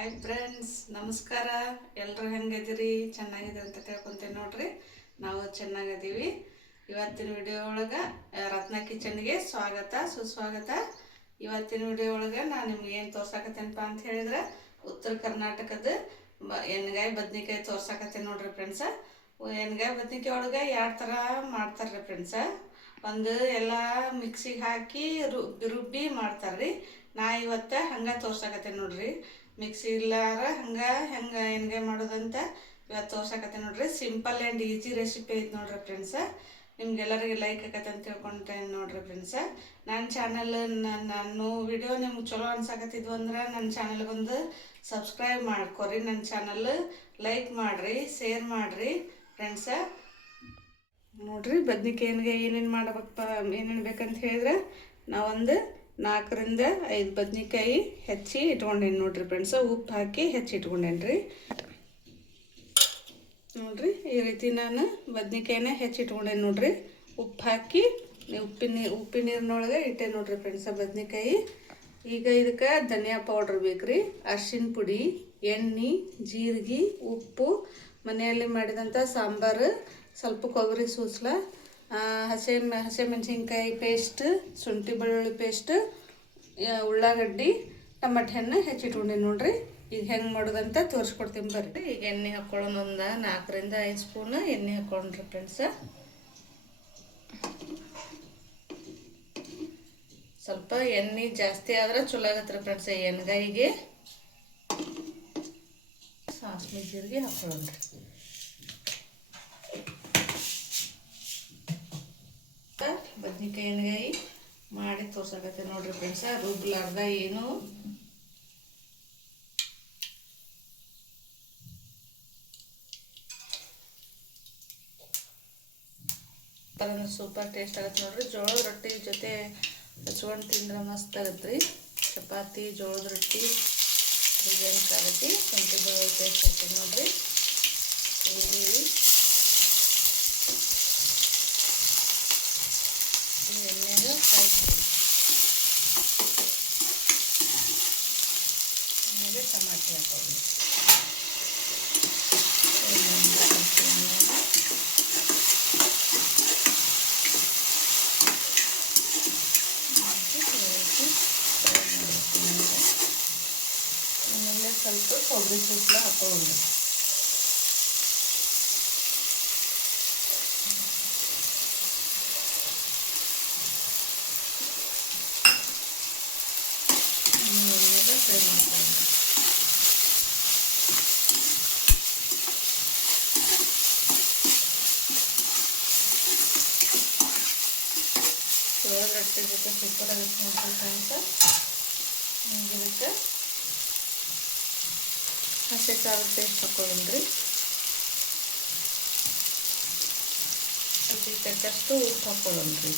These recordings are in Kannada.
ಹಾಯ್ ಫ್ರೆಂಡ್ಸ್, ನಮಸ್ಕಾರ. ಎಲ್ಲರೂ ಹೆಂಗಿದ್ದೀರಿ? ಚೆನ್ನಾಗಿದೆ ಅಂತ ತಿಳ್ಕೊತೀನಿ ನೋಡ್ರಿ. ನಾವು ಚೆನ್ನಾಗಿದ್ದೀವಿ. ಇವತ್ತಿನ ವಿಡಿಯೋ ಒಳಗೆ ರತ್ನ ಕಿಚನ್ಗೆ ಸ್ವಾಗತ ಸುಸ್ವಾಗತ. ಇವತ್ತಿನ ವಿಡಿಯೋ ಒಳಗೆ ನಾನು ನಿಮ್ಗೆ ಏನು ತೋರ್ಸಾಕತ್ತೇನಪ್ಪ ಅಂತ ಹೇಳಿದ್ರೆ ಉತ್ತರ ಕರ್ನಾಟಕದ ಎಣ್ಗಾಯಿ ಬದ್ನಿಕಾಯಿ ತೋರ್ಸಾಕತ್ತೇನೆ ನೋಡ್ರಿ ಫ್ರೆಂಡ್ಸ. ಎಣ್ಗಾಯಿ ಬದ್ನಿಕಾಯಿ ಒಳಗೆ ಎರಡು ಥರ ಮಾಡ್ತಾರೆ ಫ್ರೆಂಡ್ಸ. ಒಂದು ಎಲ್ಲ ಮಿಕ್ಸಿಗೆ ಹಾಕಿ ರುಬ್ಬಿ ಮಾಡ್ತಾರೆ. ನಾ ಇವತ್ತು ಹಂಗೆ ತೋರ್ಸಾಕತ್ತೇನೆ ನೋಡ್ರಿ. ಮಿಕ್ಸಿ ಇಲ್ಲಾರ ಹೆಂಗೆ ಎಣ್ಗಾಯಿ ಮಾಡೋದಂತ ಇವತ್ತು ತೋರ್ಸಾಕತ್ತೇನೆ ನೋಡ್ರಿ. ಸಿಂಪಲ್ ಆ್ಯಂಡ್ ಈಸಿ ರೆಸಿಪಿ ಐತೆ ನೋಡ್ರಿ ಫ್ರೆಂಡ್ಸ. ನಿಮ್ಗೆಲ್ಲರಿಗೆ ಲೈಕ್ ಆಕತ್ತೆ ಅಂತ ತಿಳ್ಕೊಂತೇನೆ ನೋಡ್ರಿ ಫ್ರೆಂಡ್ಸ. ನನ್ನ ಚಾನಲ್ ನಾನು ವಿಡಿಯೋ ನಿಮ್ಗೆ ಚಲೋ ಅನ್ಸಾಕತ್ತಿದ್ವು ಅಂದ್ರೆ ನನ್ನ ಚಾನಲ್ಗೊಂದು ಸಬ್ಸ್ಕ್ರೈಬ್ ಮಾಡ್ಕೊರಿ. ನನ್ನ ಚಾನಲ್ ಲೈಕ್ ಮಾಡಿರಿ, ಶೇರ್ ಮಾಡಿರಿ ಫ್ರೆಂಡ್ಸ. ನೋಡ್ರಿ ಬದ್ನಿಕಾಯಿ ಎಣ್ಗಾಯಿ ಏನೇನು ಬೇಕಂತ ಹೇಳಿದ್ರೆ ನಾವೊಂದು 4ರಿಂದ 5 ಬದ್ನಿಕಾಯಿ ಹೆಚ್ಚಿ ಇಟ್ಕೊಂಡೇನಿ ನೋಡ್ರಿ ಫ್ರೆಂಡ್ಸ. ಉಪ್ಪು ಹಾಕಿ ಹೆಚ್ಚಿ ಇಟ್ಕೊಂಡೇನಿ ರೀ. ನೋಡ್ರಿ ಈ ರೀತಿ ನಾನು ಬದ್ನಿಕಾಯಿನ ಹೆಚ್ಚಿ ಇಟ್ಕೊಂಡೇನಿ ನೋಡ್ರಿ. ಉಪ್ಪು ಹಾಕಿ ಉಪ್ಪಿನ ನೀರಿನೊಳಗೆ ಇಟ್ಟೆ ನೋಡ್ರಿ ಫ್ರೆಂಡ್ಸ ಬದ್ನಿಕಾಯಿ. ಈಗ ಇದಕ್ಕೆ ಧನಿಯಾ ಪೌಡ್ರ್ ಬೇಕ್ರಿ, ಅರಿಶಿನ ಪುಡಿ, ಎಣ್ಣೆ, ಜೀರಿಗೆ, ಉಪ್ಪು, ಮನೆಯಲ್ಲಿ ಮಾಡಿದಂಥ ಸಾಂಬಾರು, ಸ್ವಲ್ಪ ಕೊಬ್ಬರಿ ಸೂಸ್ಲ, ಹಸಿಮೆಣಸಿನ್ಕಾಯಿ ಪೇಸ್ಟ್, ಶುಂಠಿ ಬೆಳ್ಳುಳ್ಳಿ ಪೇಸ್ಟ್, ಉಳ್ಳಾಗಡ್ಡಿ, ಟಮಾಟೆ ಹಣ್ಣು ಹೆಚ್ಚಿಟ್ಕೊಂಡೀನಿ ನೋಡ್ರಿ. ಈಗ ಹೆಂಗೆ ಮಾಡೋದಂತ ತೋರಿಸ್ಕೊಡ್ತೀನಿ ಬರ್ರಿ. ಈಗ ಎಣ್ಣೆ ಹಾಕ್ಕೊಳ್ಳೋಣ. ಒಂದು 4ರಿಂದ 5 ಸ್ಪೂನ್ ಎಣ್ಣೆ ಹಾಕ್ಕೊಂಡ್ರಿ ಫ್ರೆಂಡ್ಸ. ಸ್ವಲ್ಪ ಎಣ್ಣೆ ಜಾಸ್ತಿ ಆದ್ರೆ ಚಲೋ ಆಗತ್ತೆ ಫ್ರೆಂಡ್ಸ. ಎಣ್ಗಾಯಿಗೆ ಸಾಸಿವೆ ಜೀರಿಗೆ ಹಾಕ್ಕೊಳ್ಳೋಣ್ರಿ. ಬದ್ನಿಕಾಯಿ ಎಣ್ಗಾಯಿ ಮಾಡಿ ತೋರ್ಸಾಕತ್ತೆ ನೋಡ್ರಿ ಫ್ರೆಂಡ್ಸ. ರುಬ್ಲಾರ್ದ ಏನು ಸೂಪರ್ ಟೇಸ್ಟ್ ಆಗತ್ತೆ ನೋಡ್ರಿ. ಜೋಳದ ರೊಟ್ಟಿ ಜೊತೆ ಹಚ್ಕೊಂಡು ತಿಂದ್ರೆ ಮಸ್ತ್ ಆಗತ್ತೆ ರೀ. ಚಪಾತಿ, ಜೋಳದ ರೊಟ್ಟಿ ಏನಕ್ಕಾಗತ್ತೆ. ಶುಂಠಿ ಬೆಳ್ಳುಳ್ಳಿ ಪೇಸ್ಟ್ ಹಾಕ್ತೀವಿ ನೋಡ್ರಿ. ಎಣ್ಣೆಗೆ ಫ್ರೈ ಮಾಡಿ. ಆಮೇಲೆ ಟಮಾಟಿ ಹಾಕೋದು. ಆಮೇಲೆ ಸ್ವಲ್ಪ ಕೊಬ್ಬರಿ ಸೂಸ್ಲ ಹಾಕೊಳ್ಳೋದು. ಫ್ರೈ ಮಾಡ್ಕೊಳ್ಳೋದು. ಜೋಳದ ರೊಟ್ಟಿ ಜೊತೆ ಸೂಪರ್ ಆಗುತ್ತೆ ನೋಡ್ರಿ ಫ್ರೆಂಡ್ಸ. ಇದಕ್ಕೆ ಹಸಿ ಖಾರದ ಪೇಸ್ಟ್ ಹಾಕೊಳ್ಳೋಣ್ರಿ. ರುಚಿಗೆ ತಕ್ಕಷ್ಟು ಉಪ್ಪು ಹಾಕೊಳ್ಳೋಣ್ರಿ.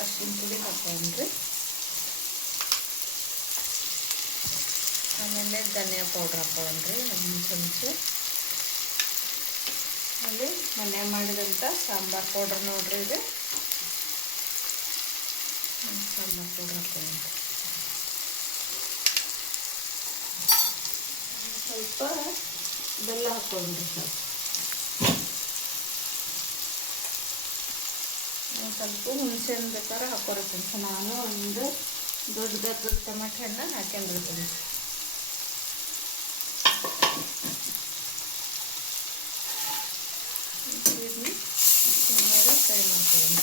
ಅರಿಶಿನ ಪುಡಿ ಹಾಕೊಂಡ್ರಿ. ಆಮೇಲೆ ಧನಿಯಾ ಪೌಡ್ರ್ ಹಾಕೊಳ್ಳೋಣ್ರಿ 1 ಚಮಚ. ಆಮೇಲೆ ಮನೆ ಮಾಡಿದಂಥ ಸಾಂಬಾರು ಪೌಡ್ರ್ ನೋಡ್ರಿ. ಇದು ಸಾಂಬಾರು ಪೌಡ್ರ್ ಹಾಕೊಳ್ಳೋಣ್ರಿ. ಸ್ವಲ್ಪ ಬೆಲ್ಲ ಹಾಕೊಳ್ಳೋಣ್ರಿ. ಸ್ವಲ್ಪ ಹುಣಸೆ ಹಣ್ಣು ಬೇಕಾದ್ರೆ ಹಾಕೋರಿ ಫ್ರೆಂಡ್ಸ್. ನಾನು ಒಂದು ದೊಡ್ಡ ಟಮಾಟೆ ಹಣ್ಣು ಹಾಕ್ಯಂಡಿರ್ತೀನಿ. ಎಣ್ಣೆಗೆ ಫ್ರೈ ಮಾಡ್ಕೊಳ್ಳೋಣ.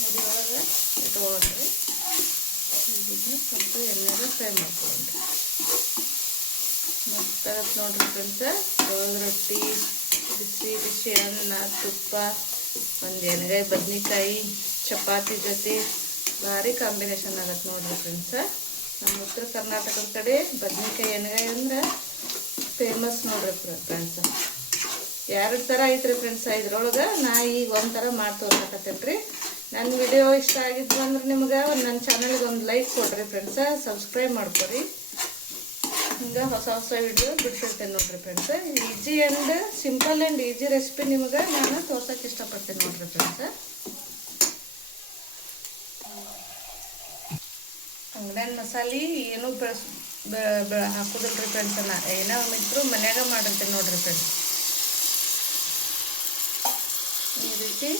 ಮುರಿ ಒಳಗೆ ಇಟ್ಕೊಳ್ಳೋಣ್ರಿ. ಇದನ್ನು ಸ್ವಲ್ಪ ಎಣ್ಣೆಗೆ ಫ್ರೈ ಮಾಡ್ಕೊಳ್ಳೋಣ್ರಿ. ಮಸ್ತ್ ಆಗತ್ತೆ ನೋಡ್ರಿ ಫ್ರೆಂಡ್ಸ. ಜೋಳದ ರೊಟ್ಟಿ, ಬಿಸಿ ಅನ್ನ, ತುಪ್ಪ, ಒಂದು ಎಣ್ಗಾಯಿ ಬದ್ನಿಕಾಯಿ, ಚಪಾತಿ ಜೊತೆ ಭಾರಿ ಕಾಂಬಿನೇಷನ್ ಆಗತ್ತೆ ನೋಡ್ರಿ ಫ್ರೆಂಡ್ಸ. ನಮ್ಮ ಉತ್ತರ ಕರ್ನಾಟಕದ ಕಡೆ ಬದ್ನಿಕಾಯಿ ಎಣ್ಗಾಯಿ ಅಂದ್ರೆ ಫೇಮಸ್ ನೋಡ್ರಿ ಫ್ರೆಂಡ್ಸ. 2 ಥರ ಐತ್ರಿ ಫ್ರೆಂಡ್ಸ. ಇದ್ರೊಳಗೆ ನಾ ಈಗ ಒಂಥರ ಮಾಡಿ ತೋರ್ಸಾಕತ್ತೇನೆ ರೀ. ನನ್ನ ವಿಡಿಯೋ ಇಷ್ಟ ಆಗಿದ್ವು ಅಂದ್ರೆ ನಿಮ್ಗೆ ನನ್ನ ಚಾನಲ್ಗೆ ಒಂದು ಲೈಕ್ ಕೊಡ್ರಿ ಫ್ರೆಂಡ್ಸ. ಸಬ್ಸ್ಕ್ರೈಬ್ ಮಾಡ್ಕೊರಿ. ಹಿಂಗೆ ಹೊಸ ಹೊಸ ವಿಡಿಯೋ ಬಿಡ್ತಿರ್ತೇನೆ ನೋಡ್ರಿ friends. Easy and simple and easy recipe ನಿಮಗೆ ನಾನು ತೋರ್ಸೋಕೆ ಇಷ್ಟಪಡ್ತೀನಿ ನೋಡ್ರಿ ಫ್ರೆಂಡ್ಸ್. ಅಂಗಡಿಯ ಮಸಾಲೆ ಏನೂ ಹಾಕೋದಿಲ್ರಿ ಫ್ರೆಂಡ್ಸ್. ಏನೋ ಇದ್ರು ಮನ್ಯಾಗ ಮಾಡಿರ್ತೀನಿ ನೋಡ್ರಿ ಫ್ರೆಂಡ್ಸ್. ಈ ರೀತಿ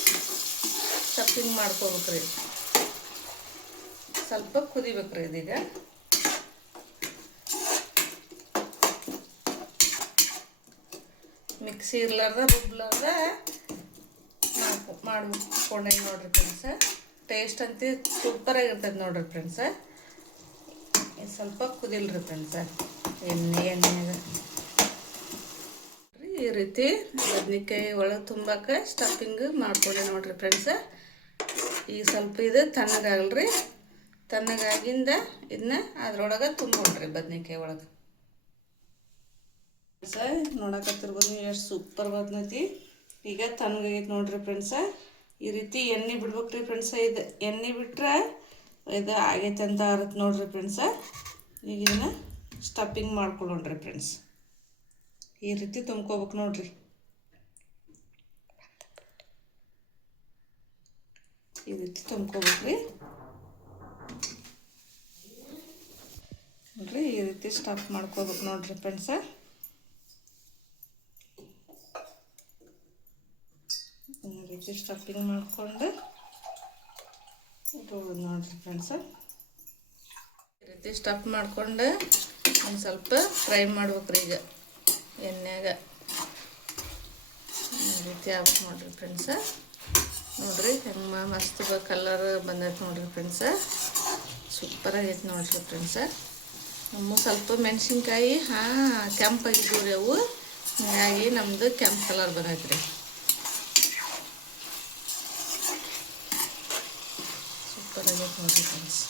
ಸ್ಟಫಿಂಗ್ ಮಾಡ್ಕೋಬೇಕ್ರಿ. ಸ್ವಲ್ಪ ಕುದಿಬೇಕ್ರಿ ಇದೀಗ. ಮಿಕ್ಸಿ ಇರ್ಲಾರ್ದ ರುಬ್ಲಾರ್ದ ಮಾಡ್ಕೊಂಡೆ ನೋಡ್ರಿ ಫ್ರೆಂಡ್ಸ್. ಟೇಸ್ಟ್ ಅಂತೂ ಸೂಪರಾಗಿರ್ತದೆ ನೋಡ್ರಿ ಫ್ರೆಂಡ್ಸ್. ಸ್ವಲ್ಪ ಕುದಿಲ್ರಿ ಫ್ರೆಂಡ್ಸ್ ಎಣ್ಣೆಯಾಗ. ಈ ರೀತಿ ಬದ್ನಿಕಾಯಿ ಒಳಗೆ ತುಂಬಕ್ಕೆ ಸ್ಟಫಿಂಗ್ ಮಾಡ್ಕೊಂಡೆ ನೋಡ್ರಿ ಫ್ರೆಂಡ್ಸ್. ಈಗ ಸ್ವಲ್ಪ ಇದು ತಣ್ಣಗಾಗಲ್ರಿ. ತಣ್ಣಗಾಗಿಂದ ಇದನ್ನ ಅದ್ರೊಳಗೆ ತುಂಬೋಣ್ರಿ ಬದ್ನಿಕಾಯಿ ಒಳಗೆ. ನೋಡಕತ್ತಿರ್ಬೋದು ನೀವು ಎಷ್ಟು ಸೂಪರ್ ಬಂದೈತಿ. ಈಗ ತಣ್ಣಗಾಗೈತಿ ನೋಡ್ರಿ ಫ್ರೆಂಡ್ಸ. ಈ ರೀತಿ ಎಣ್ಣೆ ಬಿಡ್ಬೇಕ್ರಿ ಫ್ರೆಂಡ್ಸ. ಇದು ಎಣ್ಣೆ ಬಿಟ್ರೆ ಇದು ಆಗೈತೆ ಅಂತ ಅರತ್ ನೋಡ್ರಿ ಫ್ರೆಂಡ್ಸ. ಈಗ ಇದನ್ನ ಸ್ಟಫಿಂಗ್ ಮಾಡ್ಕೊಳ್ಳೋಣ್ರಿ ಫ್ರೆಂಡ್ಸ್. ಈ ರೀತಿ ತುಂಬ್ಕೋಬೇಕು ನೋಡ್ರಿ. ಈ ರೀತಿ ತುಂಬ್ಕೋಬೇಕ್ರಿ ನೋಡ್ರಿ. ಈ ರೀತಿ ಸ್ಟಫ್ ಮಾಡ್ಕೋಬೇಕು ನೋಡ್ರಿ ಫ್ರೆಂಡ್ಸ. ಈ ರೀತಿ ಸ್ಟಫಿಂಗ್ ಮಾಡಿಕೊಂಡು ಇಟ್ಕೊಳ್ಳೋದು ನೋಡ್ರಿ ಫ್ರೆಂಡ್ಸ. ಈ ರೀತಿ ಸ್ಟಫ್ ಮಾಡ್ಕೊಂಡು ಒಂದು ಸ್ವಲ್ಪ ಫ್ರೈ ಮಾಡ್ಬೇಕ್ರಿ ಈಗ ಎಣ್ಣೆಗ. ಈ ರೀತಿ ಆಫ್ ನೋಡ್ರಿ ಫ್ರೆಂಡ್ಸ. ನೋಡ್ರಿ ಹೆಂಗೆ ಮಸ್ತ್ ಕಲರ್ ಬಂದೈತೆ ನೋಡ್ರಿ ಫ್ರೆಂಡ್ಸ. ಸೂಪರಾಗೈತೆ ನೋಡ್ರಿ ಫ್ರೆಂಡ್ಸ. ನಮ್ಮ ಸ್ವಲ್ಪ ಮೆಣಸಿನ್ಕಾಯಿ ಕೆಂಪಾಗಿದ್ದವು ರೀ ಅವು. ಹೀಗಾಗಿ ನಮ್ಮದು ಕೆಂಪು ಕಲರ್ ಬಂದೈತೆ ರೀ. ಸೂಪರಾಗೈತೆ ನೋಡ್ರಿ ಫ್ರೆಂಡ್ಸ್.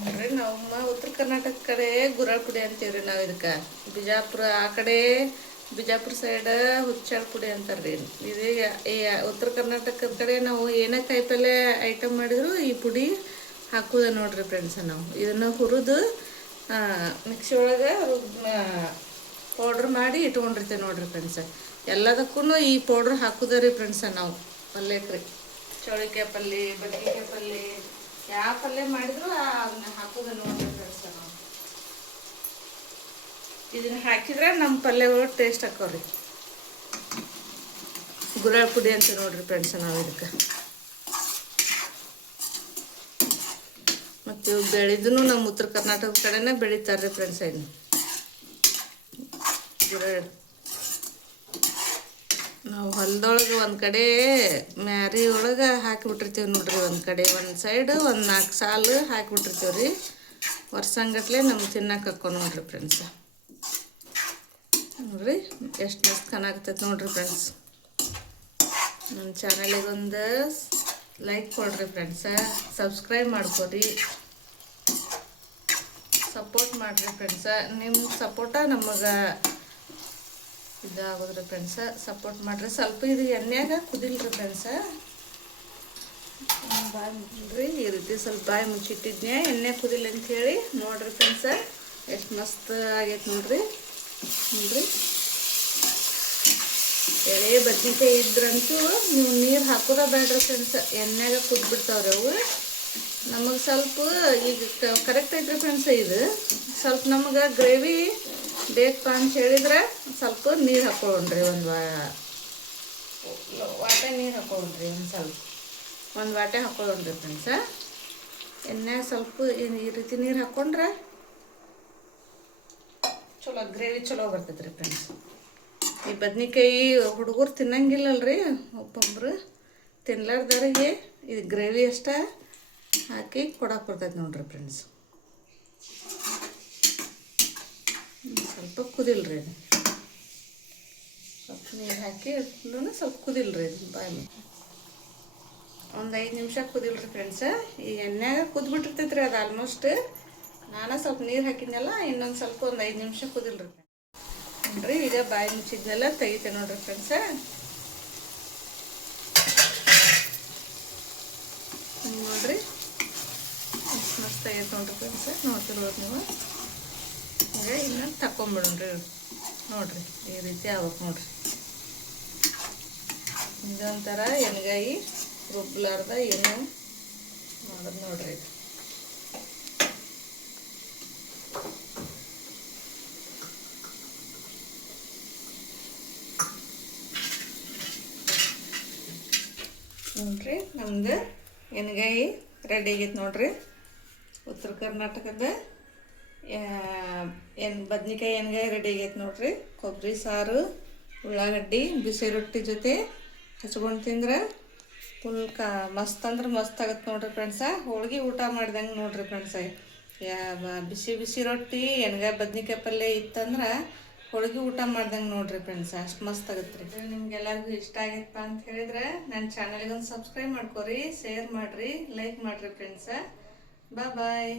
ನೋಡ್ರಿ ನಮ್ಮ ಉತ್ತರ ಕರ್ನಾಟಕ ಕಡೆ ಗುರಾಳ್ ಪುಡಿ ಅಂತೀವ್ರಿ ನಾವು ಇದಕ್ಕೆ. ಬಿಜಾಪುರ ಆ ಕಡೆ ಬಿಜಾಪುರ ಸೈಡ್ ಹುಚ್ಚಾಳ ಪುಡಿ ಅಂತಾರೆ ರೀ. ಇದು ಉತ್ತರ ಕರ್ನಾಟಕದ ಕಡೆ ನಾವು ಏನೇ ಕಾಯಿಪಲ್ಲೆ ಐಟಮ್ ಮಾಡಿದ್ರು ಈ ಪುಡಿ ಹಾಕೋದು ನೋಡ್ರಿ ಫ್ರೆಂಡ್ಸ. ನಾವು ಇದನ್ನು ಹುರಿದು ಮಿಕ್ಸಿ ಒಳಗೆ ಪೌಡ್ರ್ ಮಾಡಿ ಇಟ್ಕೊಂಡಿರ್ತೀವಿ ನೋಡ್ರಿ ಫ್ರೆಂಡ್ಸ. ಎಲ್ಲದಕ್ಕೂ ಈ ಪೌಡ್ರ್ ಹಾಕೋದ ರೀ ಫ್ರೆಂಡ್ಸ ನಾವು ಪಲ್ಯಕ್ಕೆ ರೀ. ಚೌಳಿಕಾಯಿ ಪಲ್ಯ, ಬದ್ನಿಕಾಯಿ ಪಲ್ಯ, ಯಾವ ಪಲ್ಯ ಮಾಡಿದ್ರು ಅದನ್ನ ಹಾಕೋದು ನೋಡ್ರಿ ಫ್ರೆಂಡ್ಸ ನಾವು. ಇದನ್ನ ಹಾಕಿದ್ರೆ ನಮ್ಮ ಪಲ್ಯಗಳು ಟೇಸ್ಟ್ ಹಾಕೋರಿ. ಗುರಾಳ್ ಪುಡಿ ಅಂತ ನೋಡ್ರಿ ಫ್ರೆಂಡ್ಸ ನಾವು ಇದಕ್ಕೆ. ಮತ್ತು ಇವು ಬೆಳೆದೂ ನಮ್ಮ ಉತ್ತರ ಕರ್ನಾಟಕದ ಕಡೆನೇ ಬೆಳೀತಾರೆ ರೀ ಫ್ರೆಂಡ್ಸ. ಇನ್ನು ಗುರಾಳ್ ನಾವು ಹೊಲದೊಳಗೆ ಒಂದು ಕಡೆ ಮ್ಯಾರಿ ಒಳಗೆ ಹಾಕಿಬಿಟ್ಟಿರ್ತೀವಿ ನೋಡ್ರಿ. ಒಂದು ಕಡೆ ಒಂದು ಸೈಡು ಒಂದು 4 ಸಾಲು ಹಾಕಿಬಿಟ್ಟಿರ್ತೀವಿ ರೀ. ವರ್ಷಂಗಟ್ಲೆ ನಮ್ಗೆ ತಿನ್ನಕ್ಕೆ ಹಾಕೋ ನೋಡ್ರಿ ಫ್ರೆಂಡ್ಸ. ನೋಡ್ರಿ ಎಷ್ಟು ಮಸ್ತ್ ಕಾಣಾಕತ್ತೈತೆ ನೋಡ್ರಿ ಫ್ರೆಂಡ್ಸ್. ನಮ್ಮ ಚಾನಲಿಗೆ ಒಂದು ಲೈಕ್ ಕೊಡ್ರಿ ಫ್ರೆಂಡ್ಸ. ಸಬ್ಸ್ಕ್ರೈಬ್ ಮಾಡ್ಕೊರಿ, ಸಪೋರ್ಟ್ ಮಾಡಿರಿ ಫ್ರೆಂಡ್ಸ. ನಿಮ್ಮ ಸಪೋರ್ಟ ನಮಗೆ ಇದಾಗೋದ್ರಿ ಫ್ರೆಂಡ್ಸ. ಸಪೋರ್ಟ್ ಮಾಡಿರಿ. ಸ್ವಲ್ಪ ಇದು ಎಣ್ಣೆಯಾಗ ಕುದಿಲ್ರಿ ಫ್ರೆಂಡ್ಸ. ಬಾಯಿ ಮುಚ್ಚಿಡ್ರಿ. ಈ ರೀತಿ ಸ್ವಲ್ಪ ಬಾಯಿ ಮುಚ್ಚಿಟ್ಟಿದ್ನೆ ಎಣ್ಣೆ ಕುದಿಲ್ಲ ಅಂಥೇಳಿ. ನೋಡ್ರಿ ಫ್ರೆಂಡ್ಸ ಎಷ್ಟು ಮಸ್ತ್ ಆಗೈತೆ ನೋಡ್ರಿ. ನೋಡ್ರಿ ಎಳೆ ಬದ್ನಿಕಾಯಿ ಇದ್ರಂತೂ ನೀವು ನೀರು ಹಾಕೋದ ಬೇಡ್ರಿ ಫ್ರೆಂಡ್ಸ. ಎಣ್ಣೆಗ ಕುದ್ಬಿಡ್ತಾವ್ರಿ ಅವು. ನಮಗೆ ಸ್ವಲ್ಪ ಈಗ ಕರೆಕ್ಟ್ ಐತ್ರಿ ಫ್ರೆಂಡ್ಸ. ಇದು ಸ್ವಲ್ಪ ನಮಗೆ ಗ್ರೇವಿ ಬೇಕಪ್ಪ ಅಂತ ಹೇಳಿದ್ರೆ ಸ್ವಲ್ಪ ನೀರು ಹಾಕ್ಕೊಳ್ಳೋಣ್ರಿ. ಒಂದು ವಾಟೆ ನೀರು ಹಾಕ್ಕೊಳ್ಳೋಣ್ರಿ. ಒಂದು ವಾಟೆ ಹಾಕ್ಕೊಳ್ಳೋಣ್ರಿ ಫ್ರೆಂಡ್ಸ. ಎಣ್ಣೆಗೆ ಸ್ವಲ್ಪ ಈ ರೀತಿ ನೀರು ಹಾಕ್ಕೊಂಡ್ರೆ ಚಲೋ ಗ್ರೇವಿ ಚಲೋ ಬರ್ತೈತೆ ರೀ ಫ್ರೆಂಡ್ಸ್. ಈ ಬದ್ನಿಕಾಯಿ ಹುಡುಗರು ತಿನ್ನಂಗಿಲ್ಲಲ್ರಿ. ಒಬ್ಬೊಬ್ರು ತಿನ್ಲಾರ್ದವ್ರಿಗೆ ಇದು ಗ್ರೇವಿ ಅಷ್ಟ ಹಾಕಿ ಕೊಡಕ್ಕೆ ಬರ್ತೈತೆ ನೋಡ್ರಿ ಫ್ರೆಂಡ್ಸ್. ಸ್ವಲ್ಪ ಕುದಿಲ್ರಿ ಇದು. ಸ್ವಲ್ಪ ನೀರು ಹಾಕಿ ಸ್ವಲ್ಪ ಕುದಿಲ್ರಿ ಇದು. ಬಾಯಿ ಒಂದು 5 ನಿಮಿಷ ಕುದಿಲ್ರಿ ಫ್ರೆಂಡ್ಸ. ಈ ಎಣ್ಣೆಗೆ ಕುದ್ಬಿಟ್ಟಿರ್ತೈತೆ ರೀ ಅದು ಆಲ್ಮೋಸ್ಟ್. ನಾನು ಸ್ವಲ್ಪ ನೀರು ಹಾಕಿದ್ನಲ್ಲ, ಇನ್ನೊಂದು ಸ್ವಲ್ಪ ಒಂದು 5 ನಿಮಿಷ ಕುದಿಲ್ರಿ ನೋಡ್ರಿ. ಈಗ ಬಾಯಿ ಮುಚ್ಚಿದ್ನೆಲ್ಲ ತೆಗಿತೆ ನೋಡ್ರಿ ಫ್ರೆಂಡ್ಸ. ನೋಡ್ರಿ ಮಸ್ತ್ ಮಸ್ತ್ ಆಗೈತೆ ನೋಡ್ರಿ ಫ್ರೆಂಡ್ಸ್, ನೋಡ್ತಿರ್ಬೋದು ನೀವು. ಈಗ ಇನ್ನು ತಕೊಂಬಿಡ್ರಿ ನೋಡ್ರಿ, ಈ ರೀತಿ ಆಗ್ಬೇಕು ನೋಡ್ರಿ. ಇದೊಂಥರ ಎಣ್ಗಾಯಿ ರುಬ್ಲಾರ್ದ ಏನು ಮಾಡೋದು ನೋಡ್ರಿ. ಇದು ನೋಡ್ರಿ ನಮ್ದು ಎಣ್ಗಾಯಿ ರೆಡಿ ಆಗೈತೆ ನೋಡ್ರಿ. ಉತ್ತರ ಕರ್ನಾಟಕದ ಬದ್ನಿಕಾಯಿ ಎಣ್ಗಾಯಿ ರೆಡಿ ಆಗೈತೆ ನೋಡ್ರಿ. ಕೊಬ್ಬರಿ ಸಾರು, ಉಳ್ಳಾಗಡ್ಡಿ, ಬಿಸಿ ರೊಟ್ಟಿ ಜೊತೆ ಹಚ್ಕೊಂಡು ತಿಂದ್ರೆ ಫುಲ್ ಮಸ್ತ್ ಅಂದ್ರೆ ಮಸ್ತ್ ಆಗತ್ತೆ ನೋಡ್ರಿ ಫ್ರೆಂಡ್ಸ. ಹೋಳ್ಗೆ ಊಟ ಮಾಡ್ದಂಗೆ ನೋಡ್ರಿ ಫ್ರೆಂಡ್ಸ. ಬಿಸಿ ಬಿಸಿ ರೊಟ್ಟಿ ಎಣ್ಗಾಯಿ ಬದ್ನಿಕಾಯಿ ಪಲ್ಯ ಇತ್ತಂದ್ರೆ ಹೋಳ್ಗೆ ಊಟ ಮಾಡ್ದಂಗೆ ನೋಡ್ರಿ ಫ್ರೆಂಡ್ಸ, ಅಷ್ಟು ಮಸ್ತ್ ಆಗತ್ತೆ ರೀ. ನಿಮ್ಗೆಲ್ಲರಿಗೂ ಇಷ್ಟ ಆಗೈತಪ್ಪ ಅಂತ ಹೇಳಿದ್ರೆ ನನ್ನ ಚಾನಲ್ಗೊಂದು ಸಬ್ಸ್ಕ್ರೈಬ್ ಮಾಡ್ಕೊರಿ, ಶೇರ್ ಮಾಡಿರಿ, ಲೈಕ್ ಮಾಡಿರಿ ಫ್ರೆಂಡ್ಸ. ಬಾಯ್.